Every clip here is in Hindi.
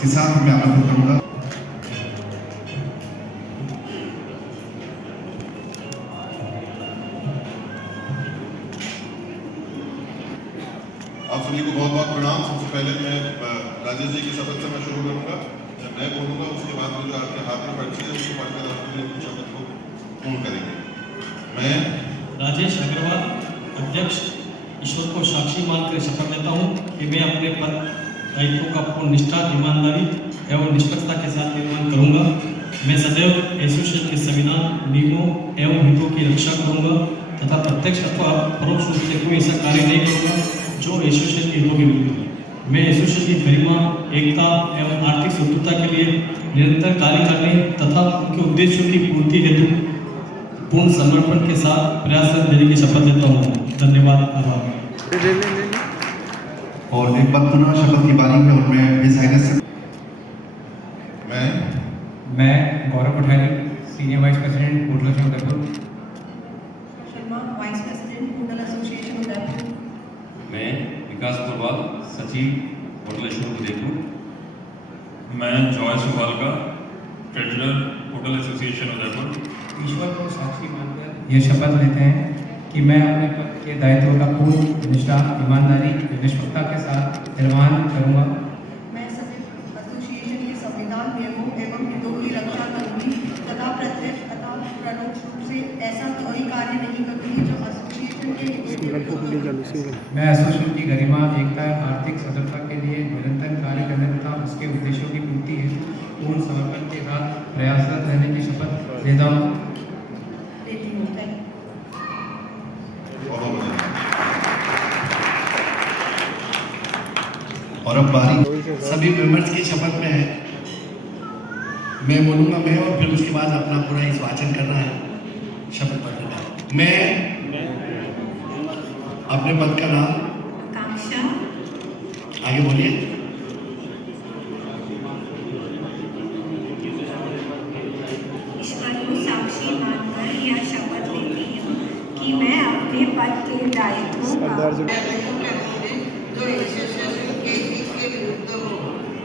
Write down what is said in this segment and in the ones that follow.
इसके साथ मैं आरंभ करूंगा। आप सभी को बहुत बहुत प्रणाम। सबसे पहले मैं राजेश जी की शपथ से मैं शुरू करूंगा। मैं बोलूंगा, उसके बाद में जो आपके हाथ में पर्ची है उसको पढ़कर आप अपनी शपथ को पूर्ण करेंगे। मैं राजेश अग्रवाल अध्यक्ष ईश्वर को साक्षी मानकर शपथ लेता हूं कि मैं अपने पद दायित्वों का पूर्ण निष्ठा, ईमानदारी एवं निष्पक्षता के साथ निर्वहन करूंगा। मैं सदैव एसोसिएशन के संविधान, नियमों एवं हितों की रक्षा करूंगा तथा प्रत्यक्ष अथवा परोक्ष रूप से कोई ऐसा कार्य नहीं करूंगा जो एसोसिएशन के हितों के विरुद्ध है। मैं एसोसिएशन की गरिमा, एकता एवं आर्थिक सुदृढ़ता के लिए निरंतर कार्य करने तथा उनके उद्देश्यों की पूर्ति हेतु पूर्ण समर्पण के साथ प्रयास देने की शपथ लेता हूँ। धन्यवाद। आभार। और एक बार पुनः शपथ की बारी है और मैं इस हाइनेस से मैं Gaurav Kothari, senior vice president hotel Udaipur. Sharma, vice president hotel association Udaipur. मैं विकास पुरवाल, सचिव होटल उदयपुर। मैं Joyce Ubalka, treasurer hotel association Udaipur. ईश्वर को साक्षी मानकर ये शपथ लेते हैं कि मैं अपने पद के दायित्वों का पूर्ण निष्ठा, ईमानदारी और निष्पक्षता के साथ निर्वहन करूंगा। मैं सदैव एसोसिएशन के संविधान, नियमों एवं हितों की रक्षा करूंगी तथा प्रत्यक्ष तथा परोक्ष रूप से ऐसा कोई कार्य नहीं करूंगी जो एसोसिएशन के मैं एसोसिएशन की गरिमा, एकता, आर्थिक सुदृढ़ता के लिए निरंतर कार्य करने तथा उसके उद्देश्यों की पूर्ति हेतु पूर्ण समर्पण के साथ प्रयासरत रहने की शपथ लेता हूँ। और अब बारी सभी मेंबर्स की शपथ में है। मैं बोलूँगा मैं और फिर उसके बाद अपना पूरा इस वाचन करना है शपथ पत्र का। मैं अपने पद का नाम आकांक्षा, आगे बोलिए। ईश्वर को साक्षी मानकर यह शपथ लेती हूँ कि मैं अपने पद के दायित्वों का जो एसोसिएशन के हित के विरुद्ध हो,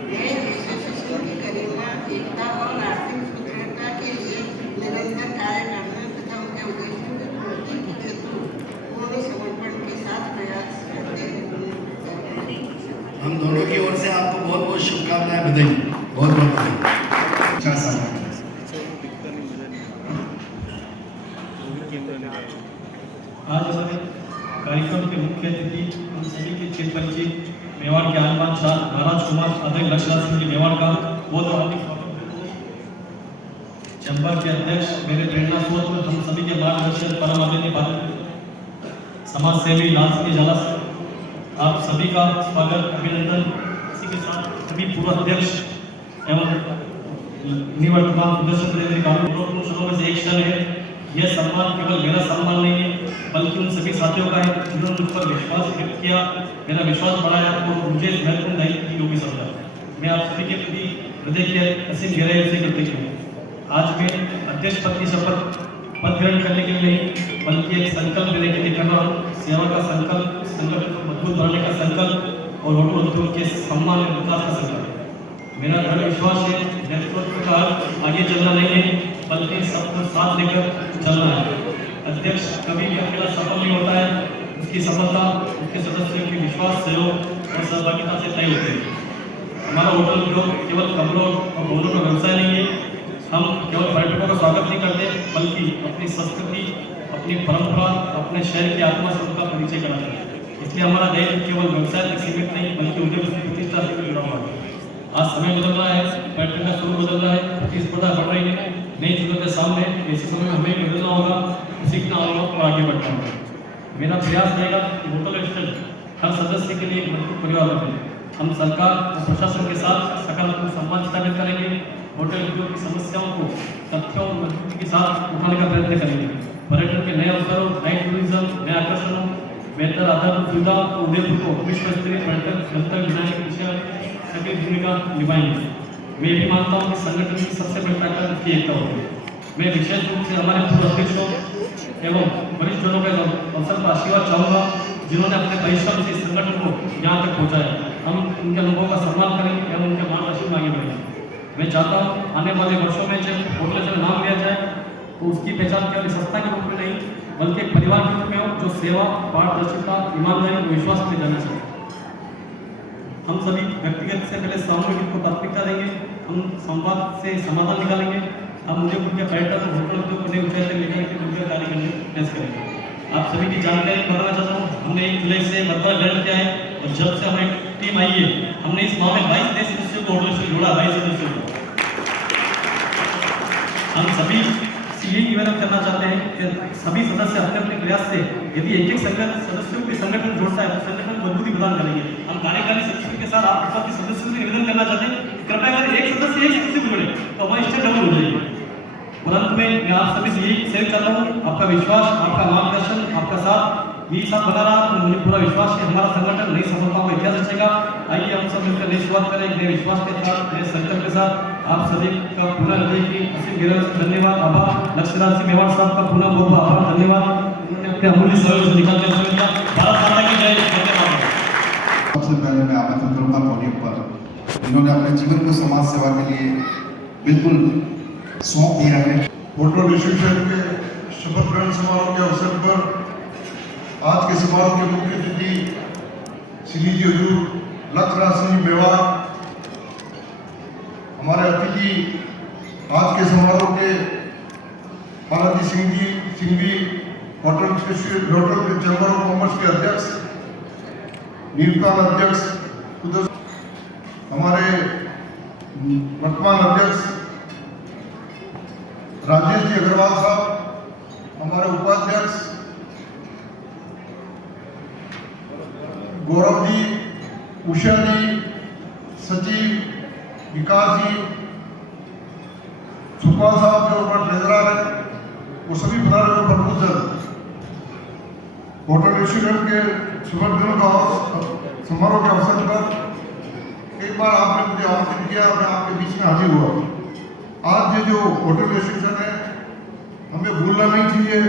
मैं एसोसिएशन की गरिमा, एकता और आर्थिक सुदृढ़ता के लिए निरंतर कार्य करने तथा उनके उद्देश्यों की पूर्ति हेतु पूर्ण समर्पण के साथ प्रयास करते हैं। हम दोनों की ओर से आपको बहुत बहुत शुभकामनाएं, बधाई, बहुत बहुत बधाई। 4 साल आज हमारे कार्यक्रम के मुख्य अतिथि हम सभी के क्षेत्र परिचित मेवाड़ के आलमान शाह महाराज कुमार अध्यक्ष लक्ष्मण सिंह जी मेवाड़ का बहुत हार्दिक स्वागत करते हैं। चंबा के अध्यक्ष मेरे प्रेरणा स्रोत, हम सभी के मार्गदर्शन परम आदरणीय भारत समाज सेवी लाल सिंह झाला, आप सभी का स्वागत, अभिनंदन। इसी के साथ सभी पूर्व अध्यक्ष एवं निवर्तमान सदस्य में से एक क्षण है। यह सम्मान केवल मेरा सम्मान नहीं है बल्कि उन सभी साथियों का है जिन्होंने मुझ पर विश्वास व्यक्त किया, मेरा विश्वास बढ़ाया और मुझे इस महत्वपूर्ण दायित्व की योग्य समझा। मैं आप सभी के प्रति हृदय की असीम गहराई से कृतज्ञ हूँ। आज मैं अध्यक्ष पद की शपथ पद ग्रहण करने के लिए नहीं बल्कि एक संकल्प लेने के लिए कर रहा हूँ। सेवा का संकल्प, संगठन को मजबूत बनाने का संकल्प और होटल उद्योग के सम्मान और विकास का संकल्प। मेरा दृढ़ विश्वास है नेतृत्व का आगे चलना नहीं है बल्कि सबको साथ लेकर चलना है। अध्यक्ष कभी भी अकेला सफल नहीं होता है, उसकी सफलता उसके सदस्यों के विश्वास, सहयोग और सहभागिता से तय होती है। हमारा होटल उद्योग केवल कमरों और भवनों का व्यवसाय नहीं है। हम केवल पर्यटकों का स्वागत नहीं करते बल्कि अपनी संस्कृति, अपनी परंपरा, अपने शहर की आत्मा से उनका परिचय कराते हैं। इसलिए हमारा दायित्व केवल व्यवसाय तक सीमित नहीं बल्कि उद्योग की प्रतिष्ठा से जुड़ा हुआ है। आज समय बदल रहा है, पर्यटन का स्वरूप बदल रहा है, प्रतिस्पर्धा बढ़ रही है, नई चुनौतियां सामने। ऐसे समय में हमें बदलना होगा, सीखना होगा और आगे बढ़ना होगा। मेरा प्रयास रहेगा कि होटल रेस्टोरेंट हर सदस्य के लिए एक मजबूत परिवार बने। हम सरकार और प्रशासन के साथ सकारात्मक संवाद स्थापित करेंगे, होटल उद्योग की समस्याओं को तथ्यों और मजबूती के साथ उठाने का प्रयत्न करेंगे। पर्यटन के नए अवसरों, नाइट टूरिज्म, नए आकर्षणों, बेहतर आधारभूत सुविधा और उदयपुर को विश्व स्तरीय पर्यटन गंतव्य बनाने की दिशा में सक्रिय भूमिका निभाएंगे। मैं भी मानता हूँ कि संगठन की सबसे बड़ी ताकत उसकी एकता होगी। मैं विशेष रूप से हमारे पूर्व अध्यक्षों एवं वरिष्ठ जनों के अवसर पर आशीर्वाद चाहूँगा जिन्होंने अपने परिश्रम से संगठन को यहाँ तक पहुँचाया। हम उनके अनुभव का सम्मान करेंगे एवं उनके मार्गदर्शन में आगे बढ़ेंगे। मैं चाहता हूँ आने वाले वर्षों में जब होटल से नाम लिया जाए तो उसकी पहचान केवल संस्था के रूप में नहीं बल्कि एक परिवार के रूप में हो जो सेवा, पारदर्शिता, ईमानदारी और विश्वास में जाना चाहिए। हम सभी व्यक्तिगत से पहले सामूहिक हित को प्राथमिकता देंगे। हम संवाद से समाधान निकालेंगे। हम उद्योगपुर के पर्यटन और होटल उद्योग को नई ऊंचाई तक लेकर के मिलकर कार्य करने का प्रयास करेंगे। आप सभी की जानकारी बताना चाहता हूँ, हमने 1 जुलाई से वर्तमान ग्रहण किया है और जब से हमारी टीम आई है हमने इस माह में 22 नए सदस्यों को होटल से जोड़ा। 22 सदस्यों को हम सभी यही निवेदन करना चाहते हैं कि सभी सदस्य अपने अपने प्रयास से यदि एक सदस्यों के संगठन जोड़ता है तो संगठन मजबूती प्रदान करेंगे। हम कार्यकारी सदस्यों के साथ आपके सदस्यों से निवेदन करना चाहते हैं कृपया अगर एक सदस्य को जोड़े तो हमारी स्टेट डबल हो जाएगी। और अंत में मैं आप सभी से यही सहयोग चाहता हूँ, आपका विश्वास, आपका मार्गदर्शन, आपका साथ यही साथ बना रहा तो मुझे पूरा विश्वास है हमारा संगठन नई सफलताओं का इतिहास रचेगा। आइए हम सब मिलकर नई शुरुआत करें नए विश्वास के साथ, नए संकल्प के साथ। आप सभी का पुनः हृदय की असीम गहराई से धन्यवाद, आभार। लक्ष्मीराज सिंह मेवाड़ साहब का पुनः बहुत बहुत आभार, धन्यवाद। उन्होंने अपने अमूल्य सहयोग से निकाल कर दिया। भारत माता की जय। धन्यवाद। सबसे पहले मैं आमंत्रित करूंगा पोडियम पर इन्होंने अपने जीवन को समाज सेवा के लिए बिल्कुल सौंप दिया है। होटल एसोसिएशन के शपथ ग्रहण समारोह के अवसर पर आज के समारोह के मुख्य अतिथि श्री जी हजूर लक्ष्मण सिंह मेवाड़, हमारे अतिथि आज के समारोह के बालाजी सिंह जी होटल के चैम्बर ऑफ कॉमर्स के अध्यक्ष, नीलकांत अध्यक्ष, हमारे वर्तमान अध्यक्ष राजेश जी अग्रवाल साहब, हमारे उपाध्यक्ष गौरव जी, उषा जी, सचिव विकास जी, सुखपाल साहब जो हमारे ट्रेजरर है, वो सभी पधारे हुए प्रबुद्ध होटल रेस्टोरेंट के शपथ ग्रहण का समारोह के अवसर पर एक बार आपने मुझे आमंत्रित किया, मैं आपके बीच में हाजिर हुआ। आज ये जो होटल रेस्टोरेंट है हमें भूलना नहीं चाहिए।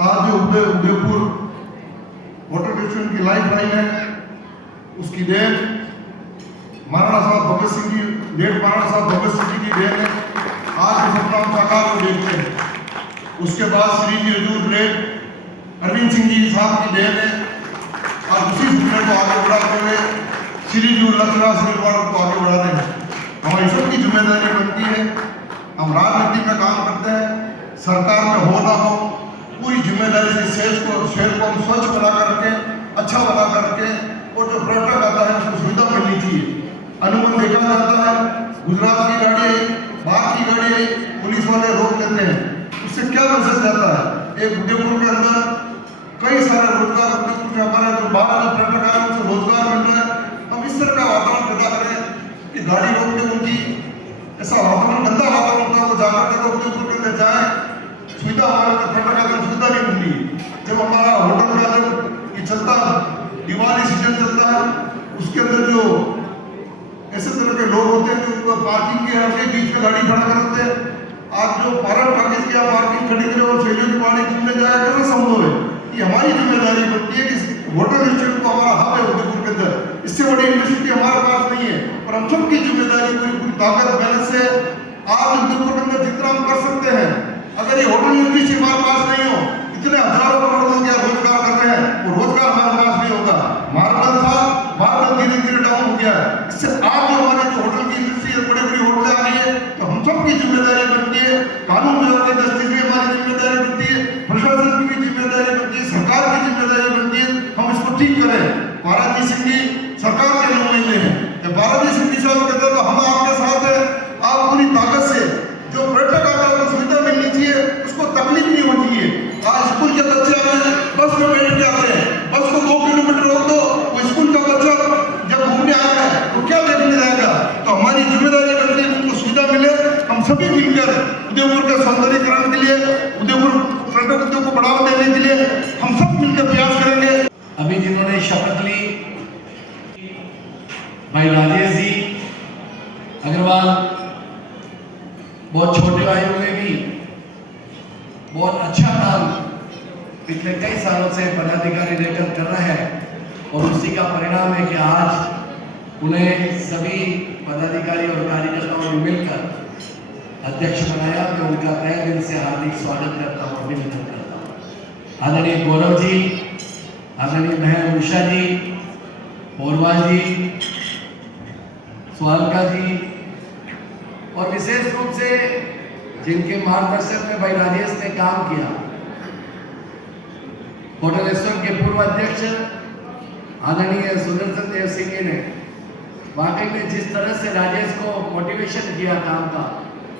आज जो उदयपुर होटल रेस्टोरेंट की लाइफ लाइन है उसकी देन महाराणा साहब भगत सिंह जी, डेढ़ महाराणा साहब भगत सिंह जी की देन है। आज के सपना साकार को देखते हैं। उसके बाद श्री जी हजूर ग्रेट अरविंद सिंह जी साहब की देन है। आज उसी सपने को आगे बढ़ाते हुए श्री जी लक्ष्मण सिंह को आगे बढ़ाते हैं। हमारी सबकी जिम्मेदारी बनती है। हम राजनीति में काम करते हैं, सरकार में हो ना हो, पूरी जिम्मेदारी से शहर को हम स्वच्छ बना करके, अच्छा बना करके, और जो पर्यटक आता है उसको सुविधा मिलनी चाहिए। अनुमान देखा जाता है गुजरात की गाड़ी, बाहर की गाड़ी पुलिस वाले रोक लेते हैं, उससे क्या मैसेज जाता है? एक उदयपुर के अंदर कई सारे रोजगार, उदयपुर के हमारे जो बाहर के पर्यटक आए उनसे रोजगार मिल रहा है। हम इस तरह का वातावरण पैदा करें कि गाड़ी रोकने उनकी ऐसा वातावरण, गंदा वातावरण होता है, वो जाकर के उदयपुर के अंदर जाए, सुविधा हमारे पर्यटक आते सुविधा नहीं मिली। जब हमारा होटल का जब ये चलता दिवाली सीजन चलता है उसके अंदर जो ऐसे तरह के लोग होते हैं जो पार्किंग के हर बीच में गाड़ी खड़ा करते हैं। आज जो पार्क टाकिस की पार्किंग खड़ी करे और शैलियों की गाड़ी घूमने जाया कैसे संभव है? ये हमारी जिम्मेदारी बनती है कि होटल रेस्टोरेंट को हमारा हब है उदयपुर के अंदर, इससे बड़ी इंडस्ट्री हमारे पास नहीं है। और हम सबकी जिम्मेदारी पूरी ताकत मेहनत से आज उदयपुर के अंदर जितना हम कर सकते हैं, अगर ये होटल इंडस्ट्री हमारे पास नहीं हो, इतने हजारों करोड़ लोग यहाँ रोजगार कर रहे हैं, वो रोजगार हमारे पास नहीं होगा। मार्बल था, मार्बल धीरे धीरे डाउन हो गया है। इससे आज जो हमारे जो होटल की इंडस्ट्री है, बड़ी बड़ी होटलें आ रही है, तो हम सबकी जिम्मेदारी बनती है। कानून व्यवस्था की दृष्टि से हमारी जिम्मेदारी बनती है, प्रशासन की भी जिम्मेदारी बनती है, सरकार की जिम्मेदारी बनती है, हम इसको ठीक करें। बालाजी सिंह जी सरकार के नुमाइंदे हैं, बालाजी सिंह जी साहब कहते हैं तो हम आपके साथ हैं। आप पूरी ताकत से जो पर्यटक आता है उसको सुविधा मिलनी चाहिए, उसको तकलीफ नहीं होनी चाहिए। आज स्कूल के बच्चे आ रहे हैं, बस में बैठ के आते हैं, बस को 2 किलोमीटर रोक दो, वो स्कूल का बच्चा जब घूमने आ रहा है तो क्या देखने जाएगा? तो हमारी जिम्मेदारी बनती है उनको सुविधा मिले। हम सभी मिलकर उदयपुर के सौंदर्यीकरण के लिए, उदयपुर पर्यटक उद्योग को बढ़ावा देने के लिए हम सब मिलकर प्रयास करेंगे। अभी जिन्होंने शपथ ली भाई राजेश जी अग्रवाल, बहुत छोटे आयु में भी बहुत अच्छा काम पिछले कई सालों से पदाधिकारी लेकर कर रहे हैं, और उसी का परिणाम है कि आज उन्हें सभी पदाधिकारी और कार्यकर्ताओं ने मिलकर अध्यक्ष बनाया। मैं उनका तहे दिल से हार्दिक स्वागत करता हूँ, अभिनंदन करता हूँ। आदरणीय गौरव जी, आदरणीय बहन उषा जी, पोरवाल जी, स्वालका जी और विशेष रूप से जिनके मार्गदर्शन में भाई राजेश ने काम किया, होटल एसोसिएशन के पूर्व अध्यक्ष आदरणीय सुदर्शन देव सिंह जी ने वाकई में जिस तरह से राजेश को मोटिवेशन किया काम का,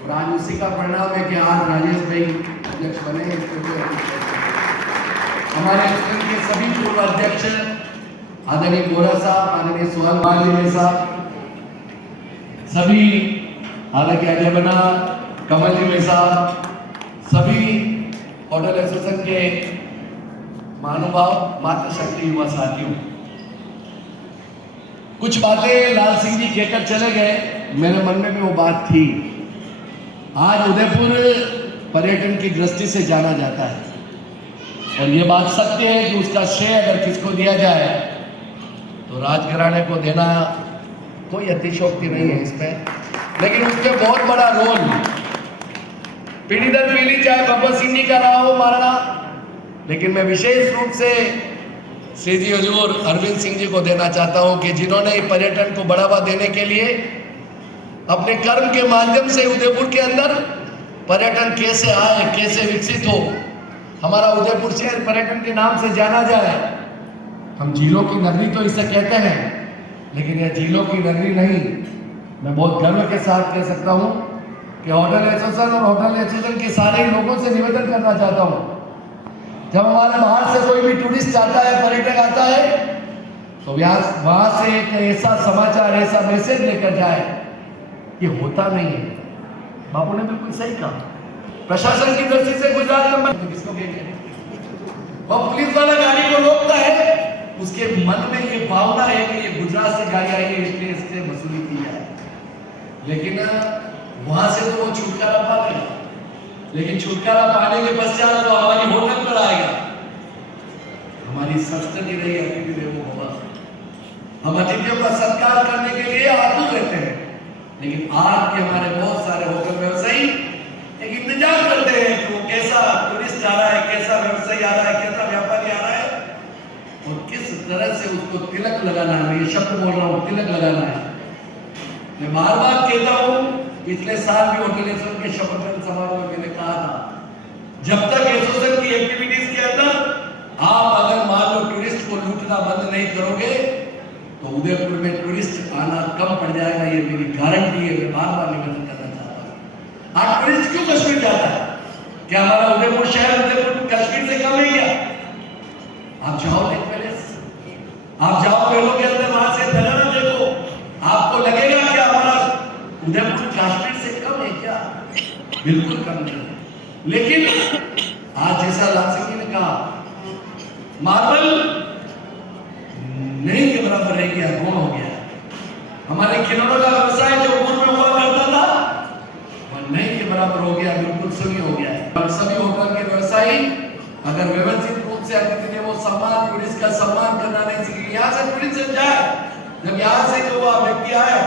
और आज उसी का परिणाम है कि आज राजेश भाई अध्यक्ष बने। हमारे एसोसिएशन के सभी पूर्व अध्यक्ष आदरणीय गोरा साहब, आदरणीय सुहाल साहब, सभी हालांकि अजय बना, कमल जी साहब, सभी होटल एसोसिएशन के महानुभाव, मातृशक्ति युवा साथियों, कुछ बातें लाल सिंह जी कहकर चले गए, मेरे मन में भी वो बात थी। आज उदयपुर पर्यटन की दृष्टि से जाना जाता है और ये बात सत्य है कि उसका श्रेय अगर किसको दिया जाए तो राजघराने को देना कोई अतिशयोक्ति नहीं है इसमें, लेकिन उसमें बहुत बड़ा रोल पीढ़ी दर पीढ़ी चाहे भगवत सिंह जी का रहा हो मारना, लेकिन मैं विशेष रूप से श्री जी हजूर अरविंद सिंह जी को देना चाहता हूं कि जिन्होंने पर्यटन को बढ़ावा देने के लिए अपने कर्म के माध्यम से उदयपुर के अंदर पर्यटन कैसे आए, कैसे विकसित हो, हमारा उदयपुर शहर पर्यटन के नाम से जाना जाए। हम झीलों की नगरी तो इसे कहते हैं, लेकिन यह झीलों की नगरी नहीं। मैं बहुत गर्व के साथ कह सकता हूं कि होटल एसोसिएशन और होटल एसोसिएशन के सारे ही लोगों से निवेदन करना चाहता हूं, जब हमारे बाहर से कोई भी टूरिस्ट आता है, पर्यटक आता है, तो वहां से एक ऐसा समाचार, ऐसा मैसेज लेकर जाए, ये होता नहीं है। बापू ने बिल्कुल सही कहा। प्रशासन की दृष्टि से गुजरात में किसको वो पुलिस वाला गाड़ी को रोकता है, उसके मन में ये भावना है कि ये गुजरात से गाड़ी आई है, इसलिए इससे वसूली की जाए, लेकिन वहां से तो वो छुटकारा पा लेगा, लेकिन छुटकारा पाने के पश्चात तो हमारी होटल पर आएगा। हमारी संस्कृति रही अतिथि देवो भव, हम अतिथियों का सत्कार करने के लिए आतुर रहते हैं, लेकिन आज के हमारे बहुत सारे होटल व्यवसायी एक इंतजार करते हैं कि वो कैसा टूरिस्ट आ रहा है, कैसा व्यवसायी आ रहा है, कैसा व्यापारी आ रहा है और किस तरह से उसको तिलक लगाना है। मैं ये शब्द बोल रहा हूँ, तिलक लगाना है। मैं बार बार कहता हूँ, पिछले साल भी होटल एसोसिएशन के शपथ ग्रहण समारोह में मैंने कहा था, जब तक एसोसिएशन की एक्टिविटीज के अंदर आप अगर मान लो टूरिस्ट को लूटना बंद नहीं करोगे तो उदयपुर में टूरिस्ट आना कम पड़ जाएगा, ये मेरी गारंटी है। मैं बार बार निवेदन करना चाहता हूँ। आज टूरिस्ट क्यों कश्मीर जाता है? क्या हमारा उदयपुर शहर उदयपुर कश्मीर से कम है क्या? आप जाओ लेक पैलेस, आप जाओ मेलों के अंदर, वहां से नजारा देखो, आपको लगेगा क्या हमारा उदयपुर कश्मीर से कम है क्या? बिल्कुल कम नहीं है। लेकिन आज जैसा लाल सिंह ने कहा, मार्बल नहीं के बराबर रह गया, गुण हो गया। हमारे खिलौनों का व्यवसाय जो पूर्व में हुआ करता था वह नहीं के बराबर हो गया, बिल्कुल शून्य हो गया है। सभी होटल के व्यवसायी अगर व्यवस्थित रूप से अतिथि देवो सम्मान, टूरिस्ट का सम्मान करना नहीं सीखेंगे, यहाँ से टूरिस्ट जाए, जब यहाँ से जो व्यक्ति आए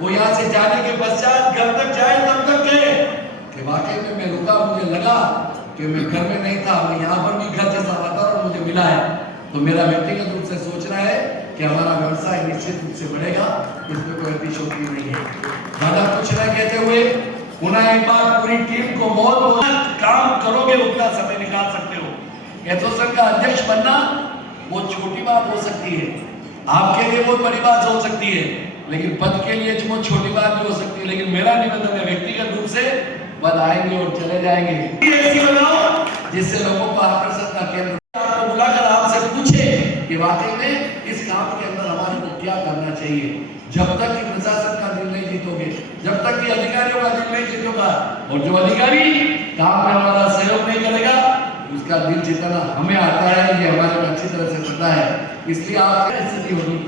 वो यहाँ से जाने के पश्चात घर तक जाए, तब तक कहे कि वाकई में मैं रुका, मुझे लगा कि मैं घर में नहीं था, मैं यहाँ पर भी घर जैसा वातावरण मुझे मिला है। तो मेरा व्यक्तिगत रूप से सोचना है कि हमारा व्यवसाय निश्चित रूप से बढ़ेगा, इसमें कोई अतिशयोक्ति नहीं है। ज्यादा कुछ न कहते हुए पुनः एक बार पूरी टीम को बहुत काम करोगे उतना समय निकाल सकते हो। एसोसिएशन का अध्यक्ष बनना वो छोटी बात हो सकती है, आपके लिए बहुत बड़ी बात हो सकती है, लेकिन पद के लिए वो छोटी बात भी हो सकती है। लेकिन मेरा निवेदन है व्यक्तिगत रूप से पद आएंगे और चले जाएंगे, ऐसी बनाओ जिससे लोगों को आकर्षण का केंद्र, आपको बुलाकर आपसे पूछे कि वाकई में इस काम के अंदर हमारे को क्या करना चाहिए। जब तक कि प्रशासन का दिल नहीं जीतोगे, जब तक कि अधिकारियों का दिल नहीं जीतोगा, और जो अधिकारी काम में हमारा सहयोग नहीं करेगा उसका दिल जीतना हमें आता है, ये हमारे को अच्छी तरह से पता है। इसलिए आप स्थिति होगी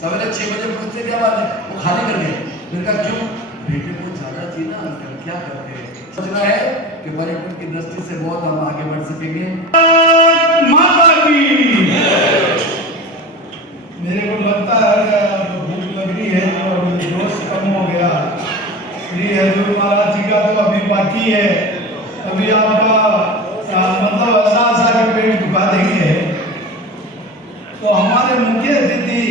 सवेरे 6 बजे पहुंचते, क्या बात है, वो खाली कर गए। फिर कहा क्यों? बेटे को ज्यादा चाहिए ना, क्या करते हैं। सोचना है कि पर्यटन की दृष्टि से बहुत हम आगे बढ़ सकेंगे। माता की मेरे को लगता है बाकी है, अभी आपका मतलब ऐसा के पेट दुखा देंगे। तो हमारे मुख्य अतिथि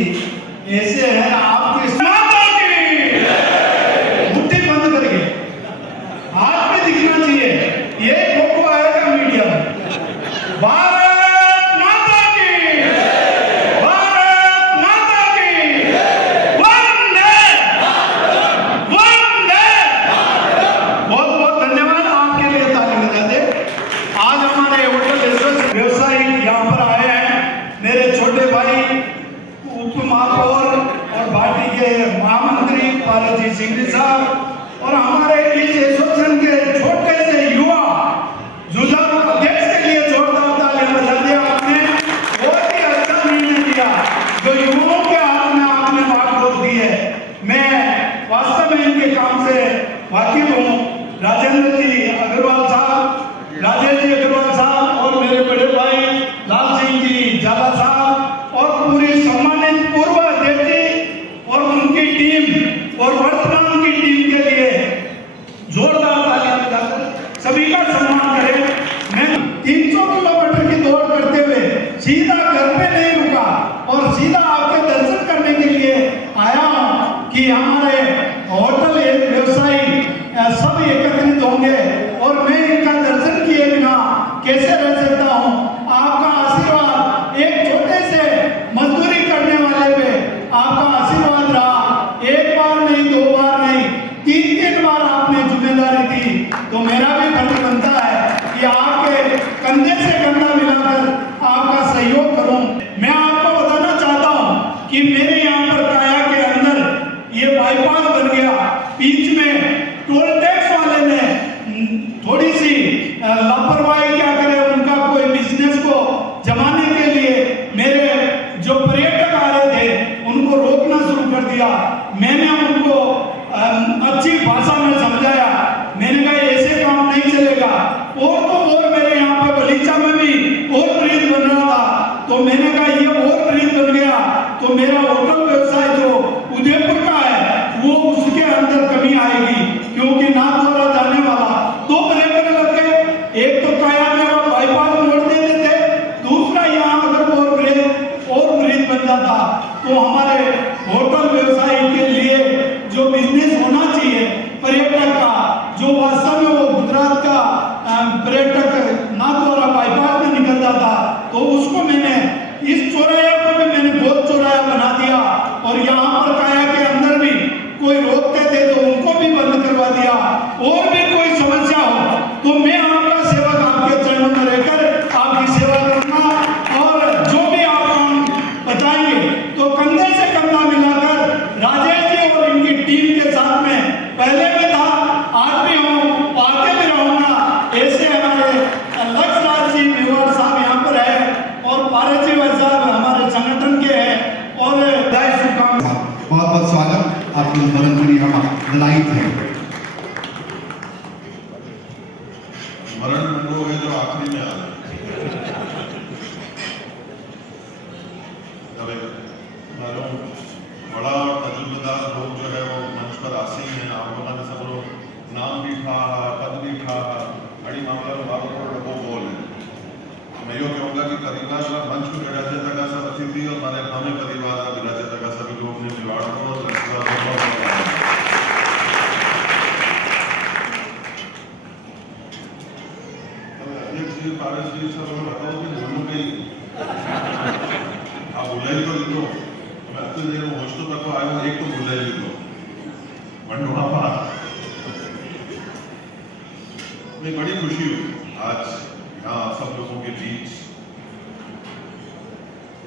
ऐसे हैं, आपके मुट्ठी बंद करके हाथ में दिखना चाहिए, ये फोटो आएगा मीडिया में। भारत माता की, भारत माता की, वंदे वंदे। बहुत बहुत धन्यवाद, आपके लिए ताली बजा दे। आज हमारे होटल व्यवसायी यहाँ पर आए हैं, मेरे छोटे भाई उप महापौर और पार्टी के महामंत्री पारजी सिंह साहब और हमारे इस एसोसिएशन के छोटे से युवा जुझारू अध्यक्ष के लिए जोरदार तालियां बजा दिया। आपने बहुत ही अच्छा निर्णय लिया, जो युवाओं के हाथ में आपने बात खोल दी है। मैं वास्तव में इनके काम से वाकिफ हूँ। राजेंद्र जी अग्रवाल साहब, राजेश जी अग्रवाल साहब और मेरे बड़े भाई लाल सिंह जी झाला साहब और पूरी सम्मानित पूर्व अध्यक्ष जी और उनकी टीम और वर्तमान की टीम के लिए जोरदार तालियां बजाकर सभी का सम्मान करें। मैं 300 किलोमीटर की दौड़ करते हुए सीधा घर पे नहीं रुका और सीधा आपके दर्शन करने के लिए आया हूँ कि हमारे होटल व्यवसायी सब एकत्रित होंगे और मैं इनका दर्शन किए बिना कैसे रह सकता हूँ। आपका आशीर्वाद एक छोटे से मजदूरी करने वाले पे आपका आशीर्वाद रहा। एक बार नहीं, दो बार नहीं, 3 बार आपने जिम्मेदारी दी, तो मेरा भी फर्ज बनता है कि आपके कंधे से कंधा मिलाकर आपका सहयोग करूं। मैं आपको बताना चाहता हूं कि मेरे यहाँ पर काया के अंदर ये बाईपास बन गया, बीच में टोल टैक्स वाले ने थोड़ी सी लापरवाही क्या करे, उनका कोई बिजनेस को जमाने के लिए मेरे जो पर्यटक आ रहे थे उनको रोकना शुरू कर दिया। मैंने उनको अच्छी भाषा में समझाया, मैंने कहा ऐसे काम नहीं चलेगा। और तो और मेरे यहाँ पे बलीचा में भी और ब्रिज बन रहा था, तो मैंने कहा ये और ब्रिज बन गया तो मेरा होटल व्यवसाय जो उदयपुर का है वो उसके अंदर कमी आएगी, क्योंकि नाथद्वारा जाने वाला 2 ब्रेकर लग गए। एक तो काया में वो बाईपास मोड़ देते थे, दूसरा यहाँ अगर और ब्रिज बन जाता तो हमारे होटल व्यवसाय के लिए जो बिजनेस होना चाहिए पर्यटक का, जो वास्तव में वो गुजरात का पर्यटक नाथद्वारा बाईपास में निकल जाता, तो उसको मैंने इस चौराहे को भी मैंने बहुत चौराहा बना दिया और यहाँ पर काया के अंदर भी कोई रोकते थे तो उनको भी बंद करवा दिया। और भी कोई समस्या हो तो मैं आपका सेवक आपके चरणों में रहकर आपकी सेवा करूंगा और जो भी आप काम बताएंगे तो कंधे से कंधा मिलाकर राजेश जी और इनकी टीम के साथ में पहले भी था, आज भी हूँ, आगे भी रहूंगा। ऐसे हमारे लक्ष्यराज जी मेवाड़ साहब यहाँ पर है और पारजी साहब हमारे संगठन के हैं और बहुत बहुत स्वागत आपके मरणपुरी हम ललायत है। मरण वो है जो आखिरी में आ रहा है। बड़ा और तजुर्बेदार लोग जो है वो मंच पर आसीन हैं। आप लोगों ने सब लोग नाम भी खा, पद भी खा, बड़ी मामला वालों को डबो बोल है। मैं यो कहूँगा कि परिवार मंच को विराजे तक सब अतिथि और माने हमें परिवार का विराजे तक सभी लोग ने मेवाड़ को अध्यक्ष जी पारस जी सब लोग बताओ कि बोलो गई आप बुलाई तो लिखो, मैं अब तो देर होश तो तक आया हूँ, एक तो बुलाई लिखो वहाँ पर। मैं बड़ी खुशी हुई आज यहाँ सब लोगों के बीच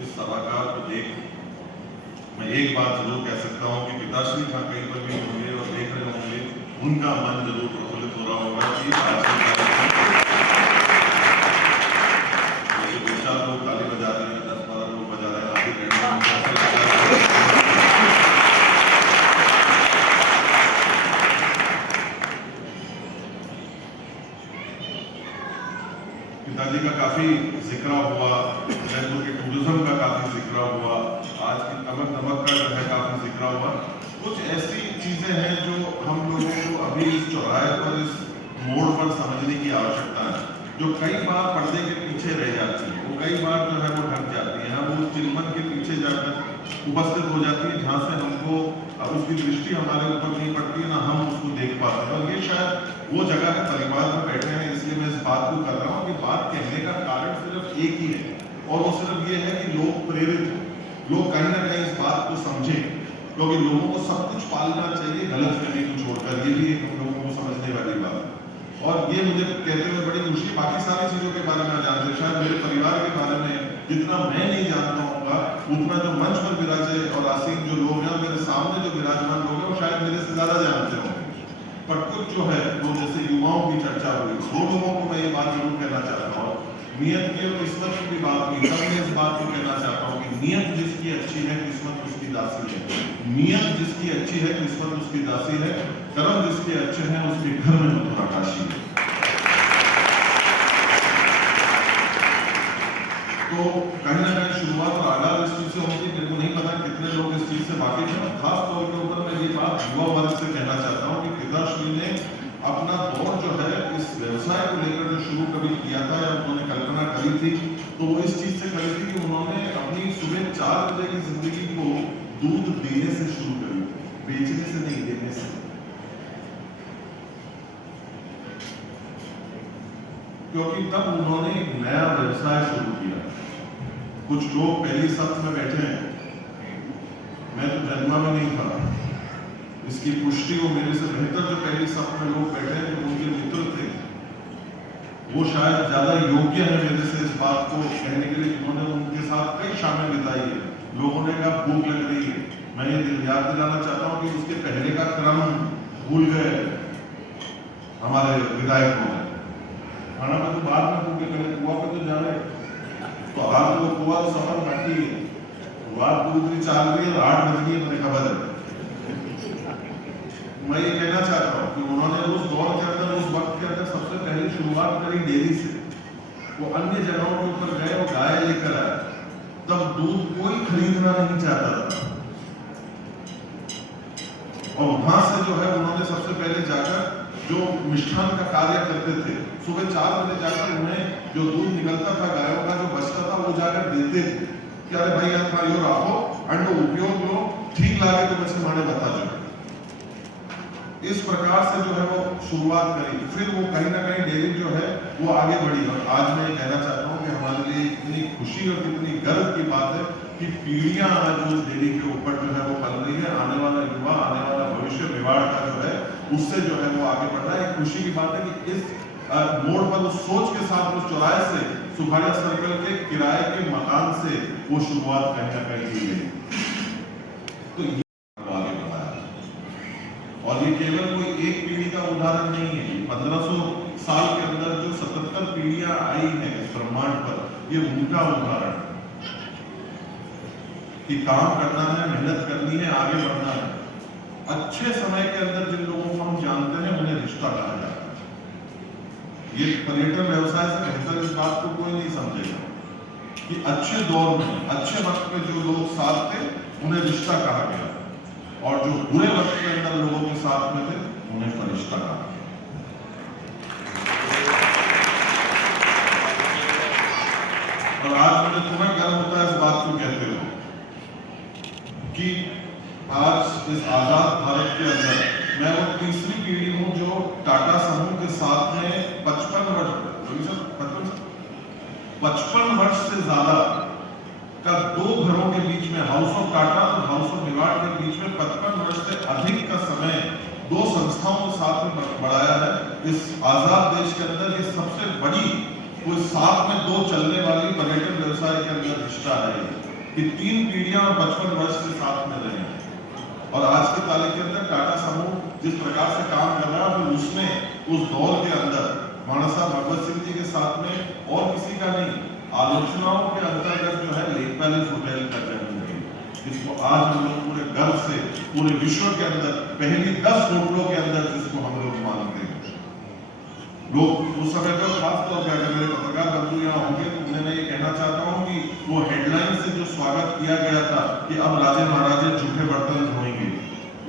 इस सलाहकार को देख। मैं एक बात जरूर कह सकता हूँ कि पिताश्री जहाँ कहीं पर भी होंगे और देख रहे होंगे, उनका मन जरूर प्रफुल्लित हो रहा होगा कि आज के 2-4 लोग ताली बजा रहे हैं, 10-12 लोग बजा रहे हैं, आगे पिताजी का काफी जिक्र हुआ, उदयपुर के टूरिज्म का काफी जिक्र हुआ, आज की कमर दमक का जो है काफी जिक्र हुआ। कुछ ऐसी चीजें हैं जो हम लोगों को अभी इस चौराहे पर इस मोड़ पर समझने की आवश्यकता है, जो कई बार पर्दे के पीछे रह जाती है, वो कई बार जो है वो ढक जाती है, वो चिलमन के पीछे जाकर उपस्थित हो जाती है, जहाँ से हमको उसकी दृष्टि हमारे ऊपर नहीं पड़ती है, ना हम उसको देख पाते हैं। और ये शायद वो जगह है, परिवार में बैठे हैं, इसलिए मैं इस बात को कर रहा हूँ कि बात कहने का कारण सिर्फ एक ही है, और वो सिर्फ ये है कि लोग प्रेरित हो, लोग कहीं ना कहीं इस बात को समझें, क्योंकि लोगों को सब कुछ पालना चाहिए गलत फहमी को छोड़कर, ये भी हम लोगों को समझने वाली बात है। और ये मुझे कहते हुए बड़ी खुशी, बाकी सारी चीज़ों के बारे में जानते, शायद मेरे परिवार के बारे में जितना मैं नहीं जानता हूँगा, उतना जो मंच पर विराजे और आसीन जो लोग हैं, मेरे सामने जो विराजमान लोग हैं, वो शायद मेरे से ज़्यादा जानते होंगे। पर कुछ जो है वो जैसे युवाओं की चर्चा हुई, दो लोगों को मैं ये बात जरूर कहना चाहता हूँ, नियत की और किस्मत की भी बात हुई, तब मैं इस बात को कहना चाहता हूँ कि नियत जिसकी अच्छी है, किस्मत उसकी दासी है। नियत जिसकी अच्छी है, किस्मत उसकी दासी है, कर्म जिसके अच्छे हैं, उसके घर में मथुरा काशी है। तो कहीं ना कहीं शुरुआत और आगाज इस चीज से होती है, मेरे को नहीं पता कितने लोग इस चीज से वाकिफ हैं। खास तौर के ऊपर मैं ये बात युवा वर्ग से कहना चाहता हूँ कि पिताश्री ने अपना दौर जो है इस व्यवसाय को लेकर जो शुरू कभी किया था या उन्होंने कल्पना करी थी, तो वो इस चीज से करी थी कि उन्होंने अपनी सुबह 4 बजे की जिंदगी को दूध देने से शुरू करी, बेचने से नहीं, देने से। क्योंकि तब उन्होंने एक नया व्यवसाय शुरू किया। कुछ लोग पहली सख्त में बैठे हैं, मैं तो जन्मा में नहीं था, इसकी पुष्टि वो मेरे से बेहतर जो पहली सख्त में लोग बैठे हैं, जो उनके मित्र थे, वो शायद ज्यादा योग्य है मेरे से इस बात को कहने के लिए, जिन्होंने उनके साथ कई शामें बिताई है। लोगों ने कहा भूख लग रही है, मैं ये याद दिलाना चाहता हूँ कि उसके पहले का क्रम भूल गए हमारे विधायकों ने। खाना में तो बाद में भूख लगे, कुआ पे तो जाने, तो आज वो कुआ तो सफर बाकी है, रात दूसरी 4 बजे 8 बज गई, मुझे खबर है। मैं ये कहना चाहता हूँ कि उन्होंने उस दौर के अंदर, उस वक्त के अंदर सबसे पहले शुरुआत करी डेयरी से। वो अन्य जगहों के ऊपर गए और गाय लेकर आए, तब दूध कोई खरीदना नहीं चाहता था, और वहां से जो है उन्होंने सबसे पहले जाकर जो मिष्ठान का कार्य करते थे, सुबह 4 बजे जाकर उन्हें जो दूध निकलता था गायों का, जो बचता था, वो जाकर देते थे कि अरे भाई आता यो राखो अंडो उपयोग लो, ठीक लागे तो बच्चे माने बता जाए। इस प्रकार से जो है वो शुरुआत करी, फिर वो कहीं ना कहीं डेयरी जो है वो आगे बढ़ी। और आज मैं ये कहना चाहता हूँ कि हमारे लिए इतनी खुशी और कितनी गर्व की बात है कि पीढ़ियां आज उस डेयरी के ऊपर जो है वो पल रही है। आने वाला युवा, आने वाला भविष्य मेवाड़ का जो है उससे जो है वो आगे बढ़ रहा है। एक खुशी की बात है कि इस मोड़ पर उस सोच के साथ, उस चौराहे से, सुखाड़िया सर्कल के किराए के मकान से वो शुरुआत कहीं ना कहीं की गई, तो ये आगे बढ़ा है। और ये केवल कोई एक पीढ़ी का उदाहरण नहीं है, 1500 साल के अंदर जो 77 पीढ़ियां आई हैं इस ब्रह्मांड पर, ये उनका उदाहरण है कि काम करना है, मेहनत करनी है, आगे बढ़ना है। अच्छे समय के अंदर जिन लोगों को हम जानते हैं उन्हें रिश्ता कहा जाता है। ये पर्यटन व्यवसाय से बेहतर इस बात को कोई नहीं समझेगा कि अच्छे दौर में, अच्छे वक्त में जो लोग साथ थे उन्हें रिश्ता कहा गया, और जो बुरे वक्त के अंदर लोगों के साथ में थे उन्हें फरिश्ता कहा गया। और आज मुझे तुम्हें गर्व होता है इस बात को कहते हो कि आज इस आजाद भारत के अंदर मैं वो तीसरी पीढ़ी हूं जो टाटा समूह के साथ में 55 वर्ष से ज्यादा का 2 घरों के बीच में, हाउस ऑफ टाटा और हाउस ऑफ मेवाड़ के बीच में 55 वर्ष से अधिक का समय 2 संस्थाओं के साथ में बढ़ाया है। इस आजाद देश के अंदर ये सबसे बड़ी कोई साथ में 2 चलने वाली पर्यटन व्यवसाय के अंदर रिश्ता है कि 3 पीढ़ियां 55 वर्ष से साथ में रहे। और आज के तारीख के अंदर टाटा समूह जिस प्रकार से काम कर रहा है, फिर उसमें उस दौर के अंदर मानसा भगवत सिंह जी के साथ में और किसी का नहीं, आलोचनाओं के अंतर्गत जो है लेक पैलेस होटल का जन्म हुई, जिसको आज हम लोग पूरे गर्व से पूरे विश्व के अंदर पहली 10 होटलों के अंदर जिसको हम लोग मानते हैं। लोग उस समय पर खास तौर पर अगर मेरे पत्रकार बंधु यहाँ होंगे तो उन्हें मैं ये कहना चाहता हूँ कि वो हेडलाइन से जो स्वागत किया गया था कि अब राजे महाराजे झूठे बर्तन धोएंगे,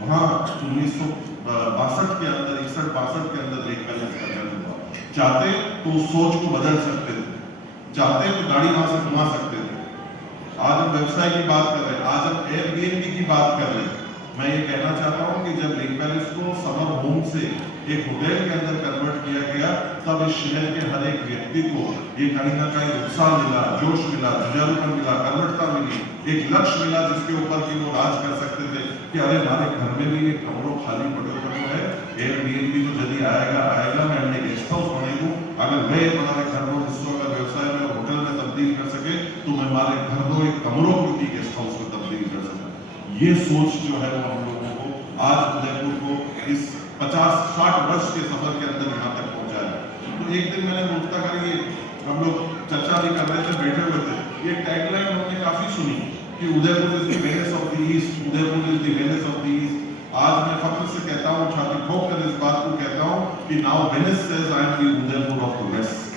वहाँ 1900 62 के अंदर 61-62 के अंदर लेक पैलेस का जन्म हुआ। चाहते तो सोच को बदल सकते थे, चाहते तो गाड़ी वहां से घुमा सकते थे। आज हम व्यवसाय की बात कर रहे हैं, आज हम एयरबीएनबी की बात कर रहे हैं। मैं ये कहना चाहता हूँ कि जब लेक पैलेस को समर होम से एक होटल के अंदर कन्वर्ट किया गया, तब इस शहर के हर एक व्यक्ति को ये कहीं ना कहीं उत्साह मिला, जोश मिला, जुझारूपन मिला, कर्मठता मिली, एक लक्ष्य मिला जिसके ऊपर कि वो राज कर सकते थे कि अरे हमारे घर में भी एक कमरों खाली पड़े है, एयरबीएनबी तो यदि आएगा आएगा, मैं अपने गेस्ट हाउस बने दूँ, अगर मैं हमारे घर को हिस्सों का व्यवसाय में होटल में तब्दील कर सके तो मैं हमारे घर को एक कमरों को भी गेस्ट हाउस में तब्दील कर सकूँ। ये सोच जो है वो हम लोगों को आज उदयपुर को इस 50-60 वर्ष के सफर के अंदर यहाँ तक पहुंचाया। तो एक दिन मैंने मुक्ता करी, हम लोग चर्चा भी कर रहे थे, बैठे हुए थे, ये टैगलाइन हमने काफी सुनी कि Udaipur is the Venice of the east, Udaipur is the Venice of the east. आज मैं फख्र से कहता हूँ, छाती ठोक कर इस बात को कहता हूँ कि now Venice says I am the Udaipur of the west.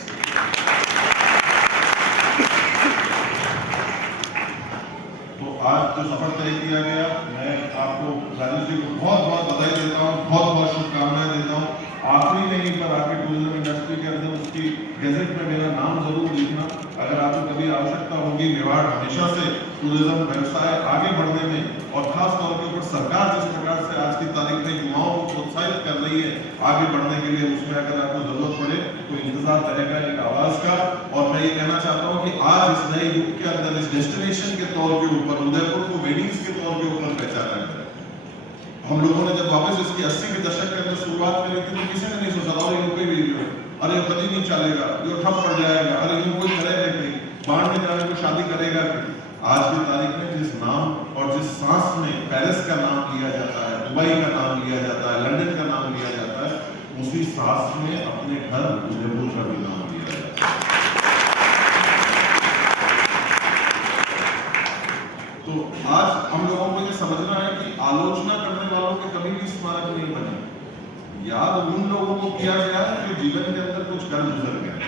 आज जो सफर तय किया गया, मैं आपको राजेश जी को बहुत बहुत बधाई देता हूँ, बहुत बहुत शुभकामनाएं देता हूँ। आखिरी नहीं पर आपके टूरिज्म इंडस्ट्री के अंदर उसकी गैजेट में मेरा नाम जरूर लिखना। अगर आपको कभी आवश्यकता होगी, मेवाड़ हमेशा से टूरिज्म व्यवसाय आगे बढ़ने में और खास तौर के ऊपर सरकार जिस प्रकार से आज की तारीख में युवाओं को प्रोत्साहित कर रही है आगे बढ़ने के लिए, उसमें अगर आपको जरूरत पड़े तो इंतजार रहेगा एक आवाज का। और मैं ये कहना चाहता हूँ कि आज इस नए युग के अंदर इस डेस्टिनेशन के तौर के ऊपर उदयपुर को वेडिंग्स के तौर के ऊपर पहचाना गया। हम लोगों ने जब वापस इसकी 80 के दशक के अंदर शुरुआत करी थी तो किसी ने नहीं सोचा था यूं कोई वीडियो, अरे कभी नहीं चलेगा, ये ठप पड़ जाएगा, अरे यूं कोई करेगा नहीं, बाढ़ में जाने को शादी करेगा नहीं। आज की तारीख में जिस नाम और जिस सांस में पेरिस का नाम लिया जाता है, दुबई का नाम लिया जाता है, लंदन का नाम लिया जाता है, उसी सांस में अपने घर उदयपुर का भी नाम लिया जाता है। तो आज हम लोगों को ये समझना है कि आलोचना करने वालों के कभी भी स्मारक नहीं बने। याद उन लोगों को किया गया है जो जीवन के अंदर कुछ कर गुजर गए।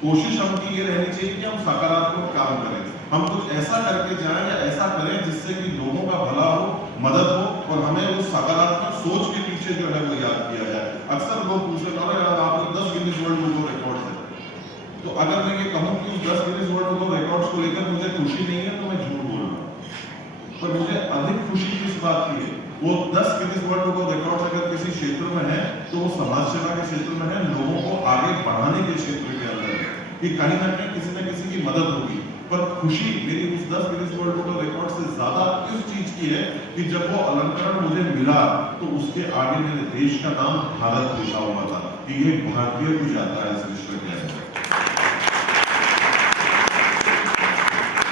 कोशिश हमकी ये रहनी चाहिए कि हम सकारात्मक काम करें, हम कुछ ऐसा करके जाएं या ऐसा करें जिससे कि लोगों का भला हो, मदद हो और हमें उस सकारात्मक सोच के पीछे जो है वो याद किया जाए। अक्सर लोग पूछते हैं, अरे यार आपने 10 Guinness world book of records है, तो अगर मैं ये कहूँ कि उस 10 Guinness world book of records को लेकर मुझे खुशी नहीं है तो मैं झूठ बोल रहा हूँ। पर मुझे अधिक खुशी किस बात की है, वो 10 Guinness world book of records अगर किसी क्षेत्र में है तो वो समाज सेवा के क्षेत्र में है, लोगों को आगे बढ़ाने के क्षेत्र के अंदर है कि कहीं ना कहीं किसी न किसी की मदद होगी। पर खुशी मेरी उस 10 Guinness world book of record से ज्यादा इस चीज की है कि जब वो अलंकरण मुझे मिला तो उसके आगे मेरे देश का नाम भारत लिखा हुआ था कि ये भारतीय को जाता है इस विश्व के अंदर।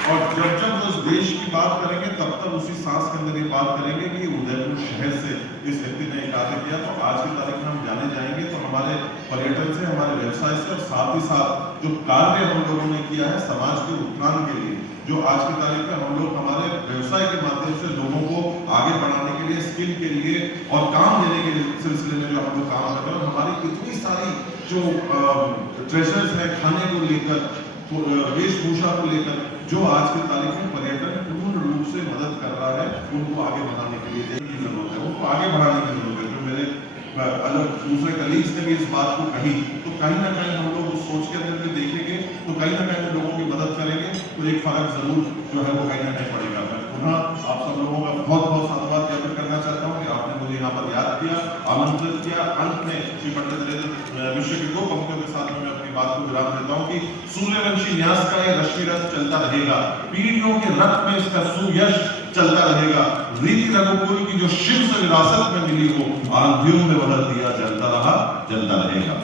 और जब जब उस देश की बात करेंगे तब तक उसी सांस के अंदर ये बात करेंगे कि उदयपुर शहर से इस व्यक्ति ने कार्य किया। तो आज की तारीख में हम जाने जाएंगे तो हमारे पर्यटन से, हमारे व्यवसाय से और साथ ही साथ जो कार्य हम लोगों ने किया है समाज के उत्थान के लिए, जो आज की तारीख में हम लोग हमारे व्यवसाय के माध्यम से लोगों को आगे बढ़ाने के लिए, स्किल के लिए और काम देने के सिलसिले में जो हम लोग काम कर रहे हैं, हमारी इतनी सारी जो ट्रेजर्स है खाने को लेकर, वेशभूषा को लेकर, जो आज की तारीख में पर्यटन पूर्ण रूप से मदद कर रहा है, उनको आगे बढ़ाने के लिए की जरूरत है, उनको आगे बढ़ाने की जरूरत है। जो मेरे अलग दूसरे कलीग्स ने भी इस बात को कही, तो कहीं ना कहीं हम लोग उस सोच के अंदर भी देखेंगे तो कहीं ना कहीं लोगों की मदद करेंगे तो एक फर्क जरूर जो है वो कहीं ना कहीं पड़ेगा। मैं पुनः आप सब लोगों का बहुत बहुत धन्यवाद ज्ञापित करना चाहता हूँ कि आपने मुझे यहाँ पर याद किया, आमंत्रित किया। अंत में श्री पंडित नरेंद्र मिश्र की 2 पंक्तियों के साथ मैं अपनी बात को विराम देता हूँ कि सूर्यवंशी न्यास का ये रश्मिरथ चलता रहेगा, पीढ़ियों के रथ में इसका सुयश चलता रहेगा, रीति रघुकुल की जो शिव से विरासत में मिली हो, आंधियों में वह दिया जलता रहा, जलता रहेगा।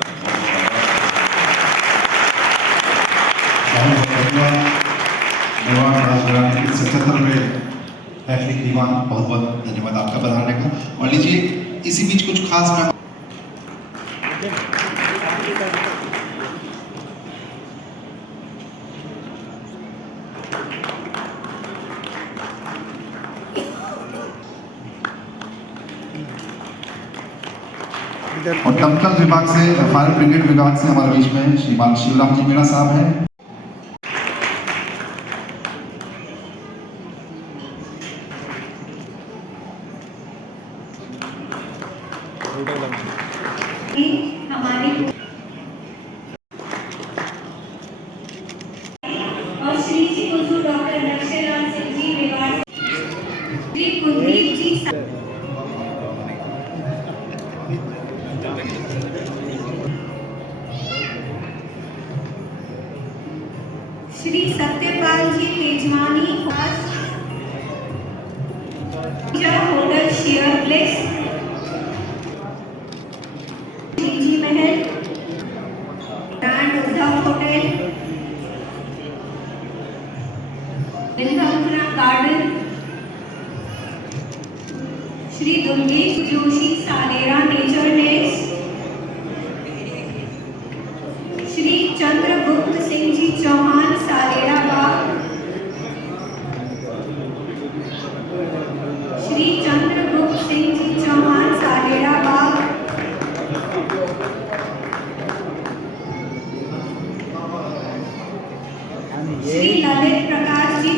मेवाड़ राजघराने के 77वें हैफलिंग दीवान, बहुत बहुत धन्यवाद आपका पधारने का। और लीजिए इसी बीच कुछ खास और दमकल विभाग से, फायर ब्रिगेड विभाग से हमारे बीच में श्रीमान शिवराम जी मीणा साहब हैं। हमारी और श्री जी हुजूर doctor Lakshyalal Singh ji Mewar, Shri Kuldeep ji Shri Satyapal ji Tejwani hotel share place, ji Mahal, grand Uddhav hotel, Bindupura garden, Shri Durgesh Joshi Salera nature nest, Shri Chandragupt Singh ji Chauhan Salera Bagh, Shri Chandragupt Singh ji Chauhan Salera Bagh, Shri Lalit Prakash ji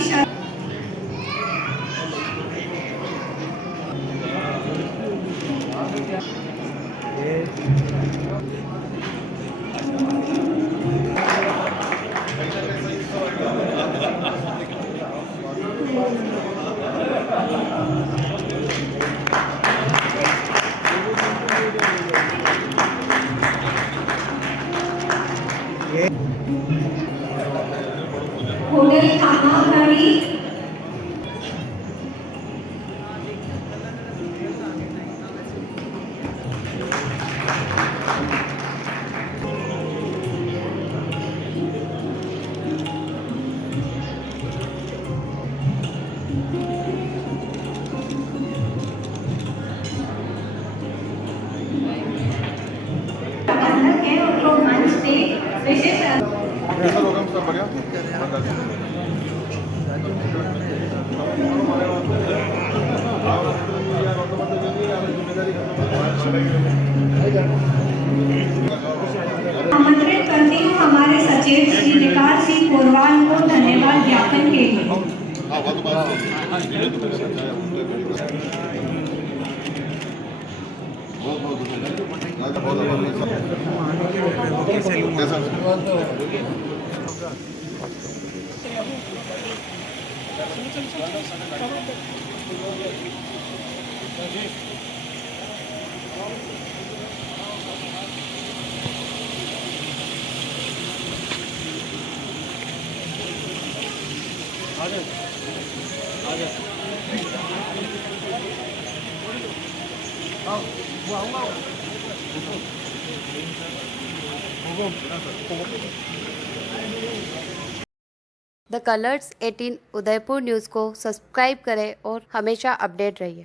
hotel Khamakhari, प्रबंधक है उनको मंच से विशेष आमंत्रित करती हूँ हमारे सचिव श्री विकास सिंह पोरवाल को धन्यवाद ज्ञापन के लिए। द कलर्स 18 उदयपुर न्यूज़ को सब्सक्राइब करें और हमेशा अपडेट रहिए।